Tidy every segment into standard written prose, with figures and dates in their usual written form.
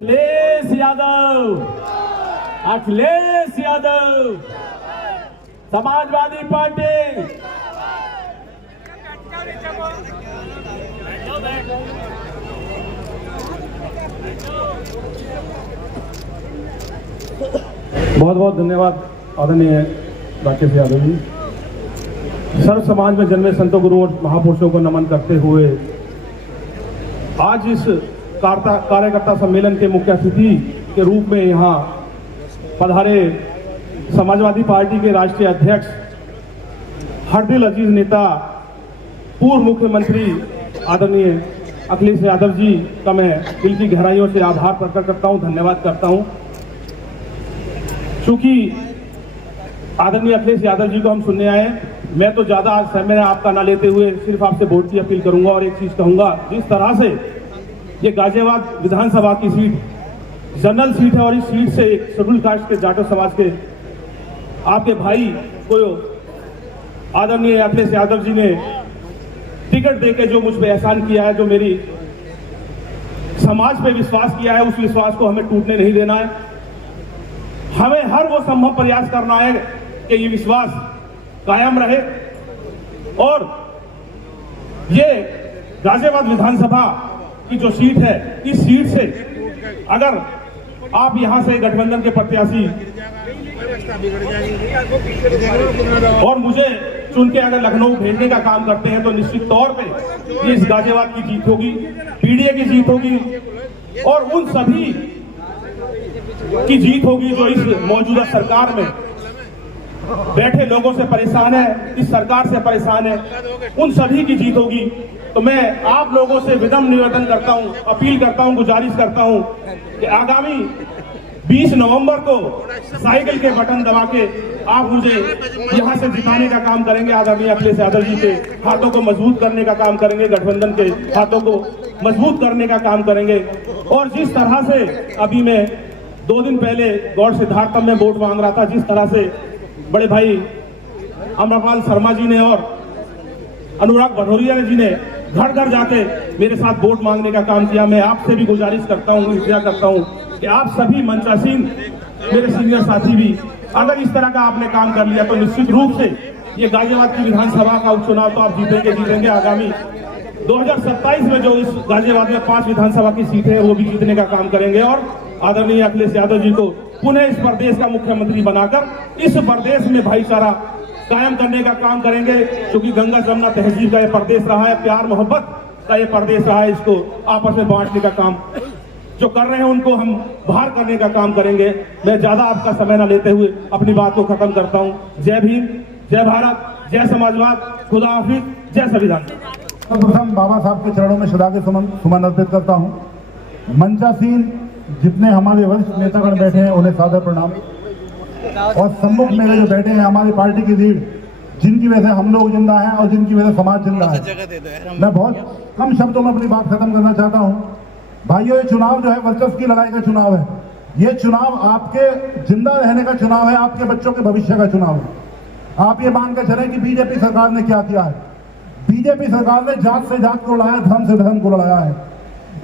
Akhilesh Yadav, Akhilesh Yadav, Samajwadi party. बहुत बहुत धन्यवाद आदरणीय राकेश यादव जी। सर्व समाज में जन्मे संतों गुरुओं और महापुरुषों को नमन करते हुए आज इस कार्यकर्ता सम्मेलन के मुख्य अतिथि के रूप में यहाँ पधारे समाजवादी पार्टी के राष्ट्रीय अध्यक्ष हरदिल अजीज नेता पूर्व मुख्यमंत्री आदरणीय अखिलेश यादव जी का मैं दिल की गहराइयों से आभार प्रकट करता हूँ, धन्यवाद करता हूँ। चूंकि आदरणीय अखिलेश यादव जी को हम सुनने आए, मैं तो ज़्यादा समय आपका ना लेते हुए सिर्फ आपसे वोट की अपील करूंगा और एक चीज़ कहूंगा। जिस तरह से ये गाजियाबाद विधानसभा की सीट जनरल सीट है और इस सीट से एक शेड्यूल कास्ट के जाटो समाज के आपके भाई को आदरणीय अखिलेश यादव जी ने टिकट देके जो मुझ पर एहसान किया है, जो मेरी समाज पे विश्वास किया है, उस विश्वास को हमें टूटने नहीं देना है। हमें हर वो संभव प्रयास करना है कि ये विश्वास कायम रहे और ये गाजियाबाद विधानसभा की जो सीट है, इस सीट से अगर आप यहां से गठबंधन के प्रत्याशी और मुझे चुन के अगर लखनऊ भेजने का काम करते हैं तो निश्चित तौर पे ये इस गाजियाबाद की जीत होगी, पीडीए की जीत होगी और उन सभी की जीत होगी जो इस मौजूदा सरकार में बैठे लोगों से परेशान है, इस सरकार से परेशान है, उन सभी की जीत होगी। तो मैं आप लोगों से विनम्र निवेदन करता हूं, अपील करता हूं, गुजारिश करता हूं कि आगामी 20 नवंबर को साइकिल के बटन दबा के आप मुझे यहां से जिताने का काम करेंगे। आदरणीय अखिलेश यादव जी के हाथों को मजबूत करने का काम करेंगे, गठबंधन के हाथों को मजबूत करने का काम करेंगे। और जिस तरह से अभी मैं 2 दिन पहले गौड़ सिद्धार्थम में वोट मांग रहा था, जिस तरह से बड़े भाई अमरपाल शर्मा जी ने और अनुराग भदौरिया जी ने घर घर जाके मेरे साथ वोट मांगने का काम किया, मैं आपसे भी गुजारिश करता हूँ, इल्तिजा करता हूँ कि आप सभी मंचासीन मेरे सीनियर साथी भी अगर इस तरह का आपने काम कर लिया तो निश्चित रूप से ये गाजियाबाद की विधानसभा का उपचुनाव तो आप जीतेंगे। आगामी 2027 में जो इस गाजियाबाद में 5 विधानसभा की सीटें हैं वो भी जीतने का काम करेंगे और आदरणीय अखिलेश यादव जी को पुनः इस प्रदेश का मुख्यमंत्री बनाकर इस प्रदेश में भाईचारा कायम करने का काम करेंगे। क्योंकि गंगा जमुना तहजीब का ये प्रदेश रहा है, प्यार मोहब्बत का ये प्रदेश रहा है, इसको आपस में बांटने का काम जो कर रहे हैं उनको हम बाहर करने का काम करेंगे। मैं ज्यादा आपका समय न लेते हुए अपनी बात को खत्म करता हूँ। जय भीम, जय भारत, जय समाजवाद, खुदा हाफिज, जय संविधान। सर्वप्रथम बाबा साहब के चरणों में सदा के सुमन अर्पित करता हूँ। मंचासीन जितने हमारे वरिष्ठ नेतागण बैठे हैं उन्हें सादर प्रणाम और सम्मुख मेरे जो बैठे हैं हमारी पार्टी की लीड, जिनकी वजह से हम लोग जिंदा हैं और जिनकी वजह से समाज जिंदा है। मैं बहुत कम शब्दों में अपनी बात खत्म करना चाहता हूँ। भाइयों, ये चुनाव जो है वर्चस्व की लड़ाई का चुनाव है। ये चुनाव आपके जिंदा रहने का चुनाव है, आपके बच्चों के भविष्य का चुनाव है। आप ये मानकर चलें कि बीजेपी सरकार ने क्या किया है। बीजेपी सरकार ने जात से जात को लड़ाया, धर्म से धर्म को लड़ाया है।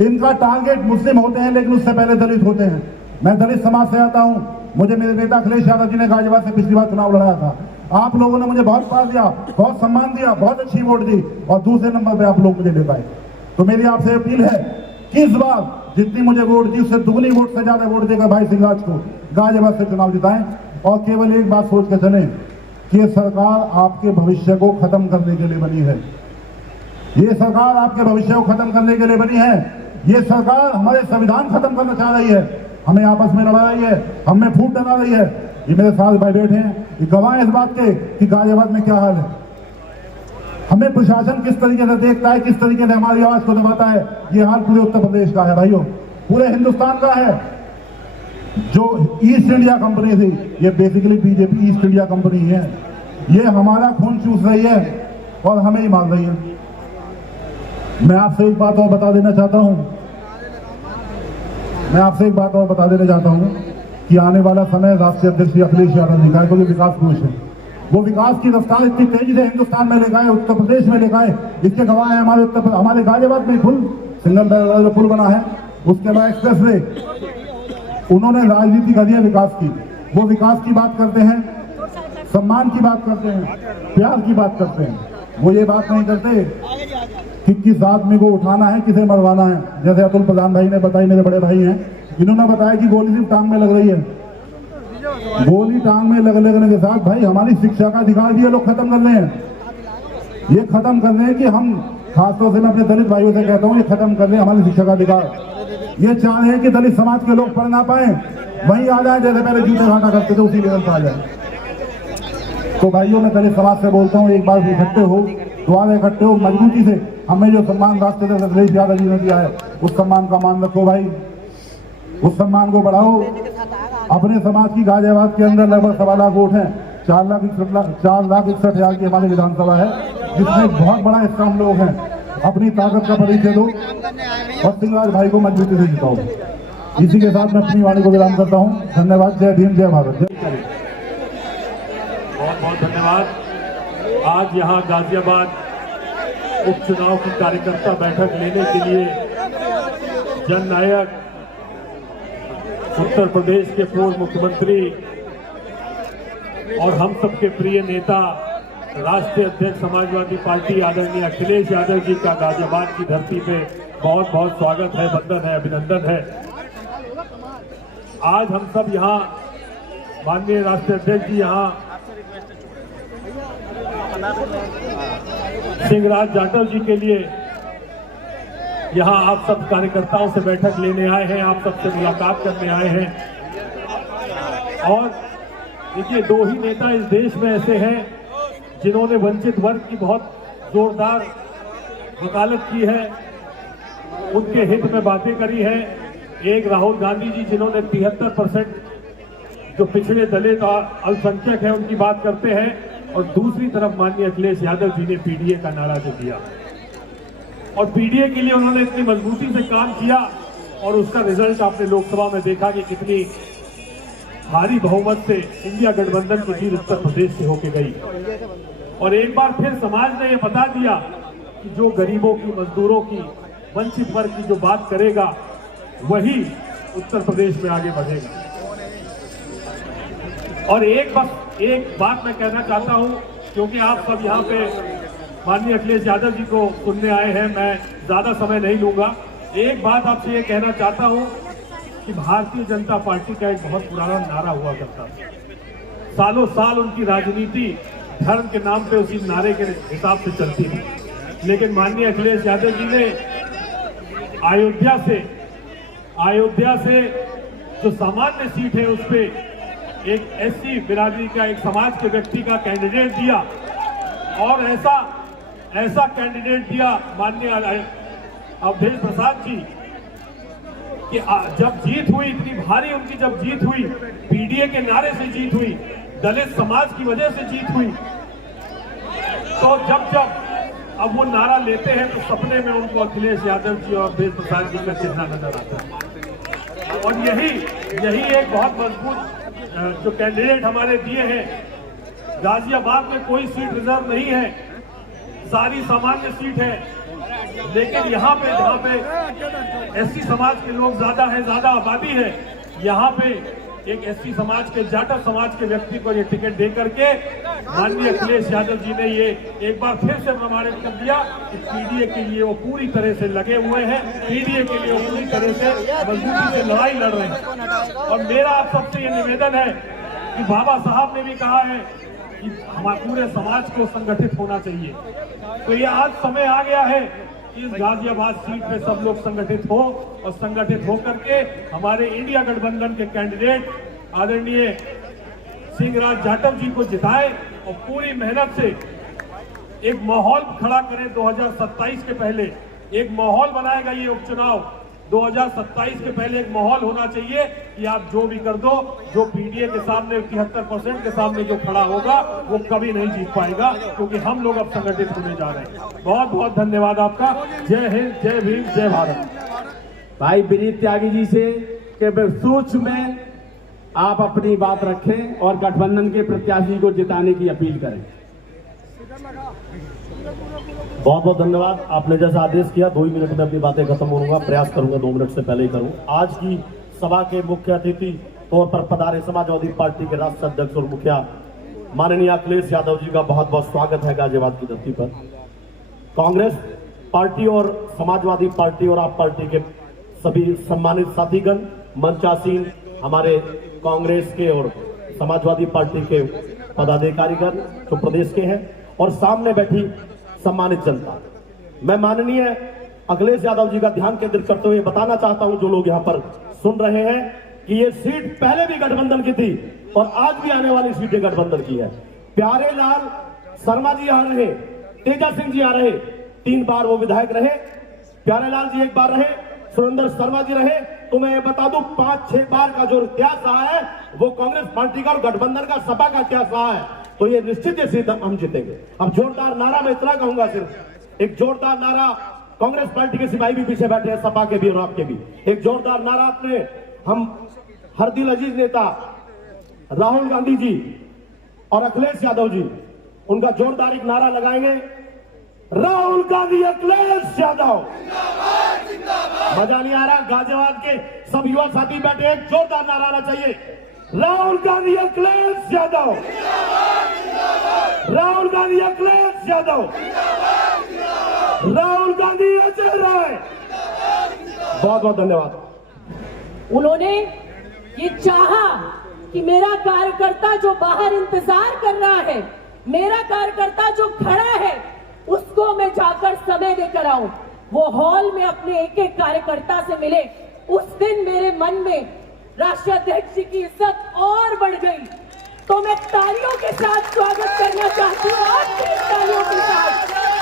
इनका टारगेट मुस्लिम होते हैं लेकिन उससे पहले दलित होते हैं। मैं दलित समाज से आता हूं। मुझे मेरे नेता अखिलेश यादव जी ने गाजियाबाद से पिछली बार चुनाव लड़ाया था। आप लोगों ने मुझे बहुत प्यार दिया, बहुत सम्मान दिया, बहुत अच्छी वोट दी और दूसरे नंबर पे आप लोग मुझे ले पाए। तो मेरी आपसे अपील है कि इस बार जितनी मुझे वोट दी उससे दुगनी वोट से ज्यादा वोट देकर भाई सिंहराज को गाजियाबाद से चुनाव जिताएं और केवल एक बात सोच कर चलें कि ये सरकार आपके भविष्य को खत्म करने के लिए बनी है। ये सरकार आपके भविष्य को खत्म करने के लिए बनी है। ये सरकार हमारे संविधान खत्म करना चाह रही है, हमें आपस में लड़ा रही है, हमें फूट डला रही है। ये मेरे साथ भाई बैठे हैं, ये गवाह है इस बात के कि गाजियाबाद में क्या हाल है। हमें प्रशासन किस तरीके से देखता है, किस तरीके से हमारी आवाज को दबाता है, ये हाल पूरे उत्तर प्रदेश का है भाइयों, पूरे हिंदुस्तान का है। जो ईस्ट इंडिया कंपनी थी, ये basically BJP east India company है। ये हमारा खून चूस रही है और हमें ही मार रही है। मैं आपसे एक बात और बता देना चाहता हूं, कि आने वाला समय राष्ट्रीय अध्यक्ष अखिलेश यादव जी का है, क्योंकि विकास पुरुष है। वो विकास की रफ्तार इतनी तेजी से हिंदुस्तान में ले गए, उत्तर प्रदेश में ले गए, इसके गवाह है हमारे गाजियाबाद में पुल, सिंगल पुल बना है, उसके बाद एक्सप्रेस वे, उन्होंने राजनीति कर दिया विकास की। वो विकास की बात करते हैं, सम्मान की बात करते हैं, प्यार की बात करते हैं। वो ये बात नहीं करते कि किस आदमी को उठाना है, किसे मरवाना है। जैसे अतुल प्रधान भाई ने बताई, मेरे बड़े भाई हैं, इन्होंने बताया कि गोली सिर्फ टांग में लग रही है। गोली टांग में लगने के साथ भाई हमारी शिक्षा का अधिकार भी ये लोग खत्म कर रहे हैं। ये खत्म कर रहे हैं कि हम, खासतौर से मैं अपने दलित भाइयों से कहता हूँ, ये खत्म कर रहे हैं हमारी शिक्षा का अधिकार। ये चाह रहे हैं कि दलित समाज के लोग पढ़ ना पाए, वहीं आ जाए जैसे पहले जूते घाटा करते थे, उसी लेवल पर आ जाए। तो भाइयों, मैं दलित समाज से बोलता हूँ, एक बार इकट्ठे हो, द्वारा इकट्ठे हो, मजबूती से। हमें जो सम्मान राष्ट्रपति अखिलेश यादव जी ने दिया है, उस सम्मान का मान रखो भाई, उस सम्मान को बढ़ाओ। अपने समाज की गाजियाबाद के अंदर लगभग 1.25 लाख वोट हैं, 4,61,000 की हमारी विधानसभा है, जिसमें बहुत बड़ा हिस्सा हम लोग हैं। अपनी ताकत का परिचय दो और सिंहराज भाई को मजबूती से जिताओ। इसी के साथ मैं अपनी वाणी को विराम करता हूँ। धन्यवाद। जय भीम, जय भारत। बहुत बहुत धन्यवाद। आज यहाँ गाजियाबाद उपचुनाव की कार्यकर्ता बैठक लेने के लिए जननायक उत्तर प्रदेश के पूर्व मुख्यमंत्री और हम सबके प्रिय नेता राष्ट्रीय अध्यक्ष समाजवादी पार्टी आदरणीय अखिलेश यादव जी का गाजियाबाद की धरती पे बहुत बहुत स्वागत है, वंदन है, अभिनंदन है। आज हम सब यहाँ माननीय राष्ट्रीय अध्यक्ष जी यहाँ सिंहराज जाटव जी के लिए यहाँ आप सब कार्यकर्ताओं से बैठक लेने आए हैं, आप सबसे मुलाकात करने आए हैं। और देखिए, 2 ही नेता इस देश में ऐसे हैं जिन्होंने वंचित वर्ग की बहुत जोरदार वकालत की है, उनके हित में बातें करी है। एक राहुल गांधी जी जिन्होंने 73% जो पिछड़े दलित और अल्पसंख्यक हैं उनकी बात करते हैं, और दूसरी तरफ माननीय अखिलेश यादव जी ने पीडीए का नारा जो दिया, और पीडीए के लिए उन्होंने इतनी मजबूती से काम किया, और उसका रिजल्ट आपने लोकसभा में देखा कि कितनी भारी बहुमत से इंडिया गठबंधन की जीत उत्तर प्रदेश से होके गई। और एक बार फिर समाज ने ये बता दिया कि जो गरीबों की, मजदूरों की, वंचित वर्ग की जो बात करेगा वही उत्तर प्रदेश में आगे बढ़ेगा। और एक बात मैं कहना चाहता हूं, क्योंकि आप सब यहाँ पे माननीय अखिलेश यादव जी को सुनने आए हैं, मैं ज्यादा समय नहीं लूंगा। एक बात आपसे ये कहना चाहता हूं कि भारतीय जनता पार्टी का एक बहुत पुराना नारा हुआ करता था, सालों साल उनकी राजनीति धर्म के नाम पे उसी नारे के हिसाब से चलती थी। लेकिन माननीय अखिलेश यादव जी ने अयोध्या से जो सामान्य सीट है उस पे एक एससी बिरादरी का, एक समाज के व्यक्ति का कैंडिडेट दिया, और ऐसा कैंडिडेट दिया माननीय अवधेश प्रसाद जी कि जब जीत हुई, इतनी भारी उनकी जब जीत हुई, पीडीए के नारे से जीत हुई, दलित समाज की वजह से जीत हुई, तो जब अब वो नारा लेते हैं तो सपने में उनको अखिलेश यादव जी और अवधेश प्रसाद जी का चेहरा नजर आता है। और यही एक बहुत मजबूत जो कैंडिडेट हमारे दिए हैं। गाजियाबाद में कोई सीट रिजर्व नहीं है, सारी सामान्य सीट है, लेकिन यहाँ पे जहाँ पे एससी समाज के लोग ज्यादा है, ज्यादा आबादी है, यहाँ पे एक एससी समाज के, जाटव समाज के व्यक्ति को ये टिकट दे करके माननीय अखिलेश यादव जी ने ये एक बार फिर से प्रमाणित कर दिया कि पीडीए के लिए वो पूरी तरह से लगे हुए हैं, पीडीए के लिए वो पूरी तरह से मजबूती से लड़ाई लड़ रहे हैं। और मेरा आप सबसे ये निवेदन है कि बाबा साहब ने भी कहा है कि हमारे पूरे समाज को संगठित होना चाहिए, तो ये आज समय आ गया है इस गाजियाबाद सीट पे सब लोग संगठित हो, और संगठित होकर के हमारे इंडिया गठबंधन के कैंडिडेट आदरणीय सिंहराज जाटव जी को जिताए, और पूरी मेहनत से एक माहौल खड़ा करें। 2027 के पहले एक माहौल बनाएगा ये उपचुनाव। 2027 के पहले एक माहौल होना चाहिए कि आप जो भी कर दो, जो पीडीए के सामने 73% के सामने जो खड़ा होगा वो कभी नहीं जीत पाएगा, क्योंकि हम लोग अब संगठित होने जा रहे हैं। बहुत बहुत धन्यवाद आपका। जय हिंद, जय भीम, जय भारत। भाई विनीत त्यागी जी से कि सूक्ष्म में आप अपनी बात रखें और गठबंधन के प्रत्याशी को जिताने की अपील करें। बहुत बहुत धन्यवाद। आपने जैसा आदेश किया 2 ही मिनट में अपनी बातें खत्म होगा, प्रयास करूंगा 2 मिनट से पहले ही करूं। आज की सभा के मुख्य अतिथि तौर पर पधारे समाजवादी पार्टी के राष्ट्रीय अध्यक्ष और मुखिया माननीय अखिलेश यादव जी का बहुत बहुत स्वागत है गाजियाबाद की धरती पर। कांग्रेस पार्टी और समाजवादी पार्टी और आप पार्टी के सभी सम्मानित साथीगण, मंचासीन, हमारे कांग्रेस के और समाजवादी पार्टी के पदाधिकारीगण जो प्रदेश के हैं और सामने बैठी सम्मानित जनता, मैं माननीय अखिलेश यादव जी का ध्यान केंद्रित करते हुए बताना चाहता हूं, जो लोग यहां पर सुन रहे हैं, कि ये सीट पहले भी गठबंधन की थी और आज भी आने वाली सीटें गठबंधन की है। प्यारे लाल शर्मा जी आ रहे, तेजा सिंह जी आ रहे, 3 बार वो विधायक रहे, प्यारे लाल जी 1 बार रहे, सुरेंद्र शर्मा जी रहे, तो मैं बता दूं 5-6 बार का जो इतिहास रहा है वो कांग्रेस पार्टी का और गठबंधन का सपा का इतिहास रहा है। तो ये निश्चित ये सीट हम जीतेंगे। अब जोरदार नारा मैं इतना कहूंगा, सिर्फ एक जोरदार नारा, कांग्रेस पार्टी के सिपाही भी पीछे बैठे हैं, सपा के भी और आपके भी, एक जोरदार नारा अपने हम हर दिल अजीज नेता राहुल गांधी जी और अखिलेश यादव जी, उनका जोरदार एक नारा लगाएंगे, राहुल गांधी अखिलेश यादव। मजा नहीं आ रहा? गाजियाबाद के सब युवा साथी बैठे, एक जोरदार नारा आना चाहिए, राहुल गांधी अखिलेश यादव, राहुल गांधी अखिलेश यादव, राहुल गांधी अजय राय। बहुत बहुत धन्यवाद। उन्होंने ये चाहा कि मेरा कार्यकर्ता जो बाहर इंतजार कर रहा है, मेरा कार्यकर्ता जो खड़ा है, उसको मैं जाकर समय देकर आऊं, वो हॉल में अपने एक एक कार्यकर्ता से मिले। उस दिन मेरे मन में राष्ट्रीय अध्यक्ष जी की इज्जत और बढ़ गई। तो मैं तालियों के साथ स्वागत करना चाहती हूँ, आपकी तालियों के साथ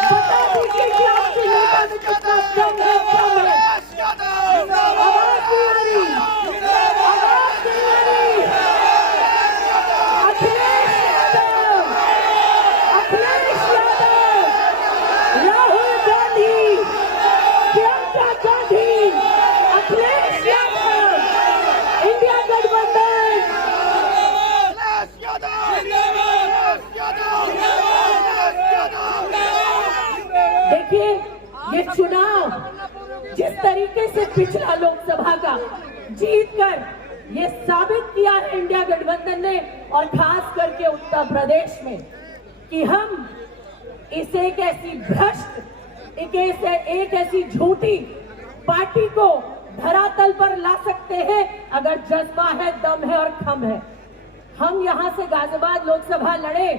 बता दीजिए कि आपके नेता में कितना दम है, दम है। आवाज नहीं आ रही, आवाज नहीं आ रही। अखिलेश यादव, अखिलेश यादव, राहुल गांधी, प्रियंका गांधी, अखिलेश यादव, इंडिया गठबंधन। देखिए, ये चुनाव जिस तरीके से पिछला लोकसभा का जीतकर ये साबित किया है इंडिया गठबंधन ने, और खास करके उत्तर प्रदेश में, कि हम इसे एक ऐसी भ्रष्ट, एक ऐसी झूठी पार्टी को धरातल पर ला सकते हैं अगर जज्बा है, दम है और खम है। हम यहां से गाजियाबाद लोकसभा लड़े,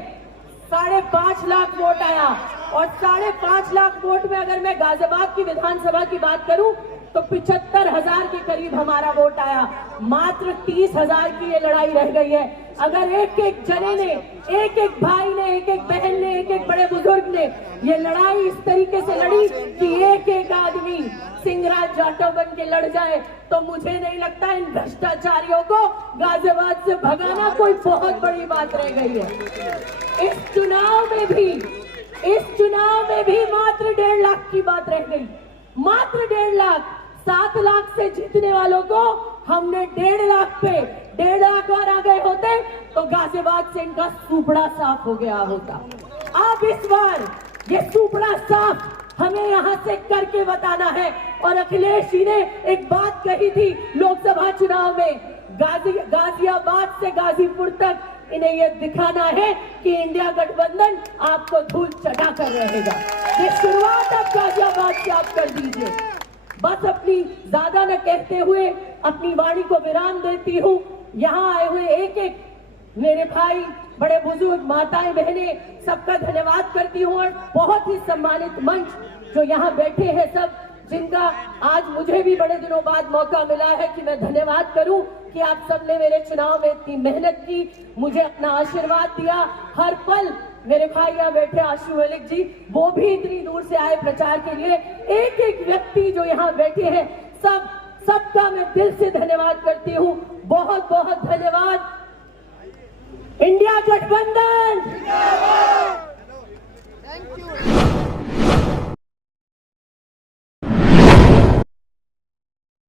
5.5 लाख वोट आया, और 5.5 लाख वोट में अगर मैं गाजियाबाद की विधानसभा की बात करूं तो 75,000 के करीब हमारा वोट आया। मात्र 30,000 की ये लड़ाई रह गई है। अगर एक एक जने ने, एक एक भाई ने, एक एक बहन ने, एक एक बड़े बुजुर्ग ने ये लड़ाई इस तरीके से लड़ी कि एक एक आदमी सिंहराज जाटव बन के लड़ जाए, तो मुझे नहीं लगता इन भ्रष्टाचारियों को गाजियाबाद से भगाना कोई बहुत बड़ी बात रह गई है। इस चुनाव में भी मात्र 1.5 लाख की बात रह गई, मात्र 1.5 लाख। 7 लाख से जीतने वालों को हमने 1.5 लाख पे 1.5 लाख और आ गए होते तो गाजियाबाद से इनका सुपड़ा साफ हो गया होता। अब इस बार ये सुपड़ा साफ हमें यहां से करके बताना है। और अखिलेश जी ने एक बात कही थी लोकसभा चुनाव में, गाजियाबाद से गाजीपुर तक इन्हें यह दिखाना है कि इंडिया गठबंधन आपको धूल चटा कर रहेगा। ये शुरुआत अब गाजियाबाद से आप कर दीजिए। बस अपनी ज्यादा न कहते हुए अपनी वाणी को विराम देती हूँ। यहाँ आए हुए एक एक मेरे भाई, बड़े बुजुर्ग, माताएं, बहनें, सबका धन्यवाद करती हूँ। और बहुत ही सम्मानित मंच जो यहाँ बैठे हैं सब, जिनका आज मुझे भी बड़े दिनों बाद मौका मिला है कि मैं धन्यवाद करूं कि आप सबने मेरे चुनाव में इतनी मेहनत की, मुझे अपना आशीर्वाद दिया हर पल। मेरे भाई यहाँ बैठे आशु मलिक जी, वो भी इतनी दूर से आए प्रचार के लिए। एक एक व्यक्ति जो यहाँ बैठे हैं, सबका मैं दिल से धन्यवाद करती हूँ। बहुत बहुत धन्यवाद। इंडिया गठबंधन।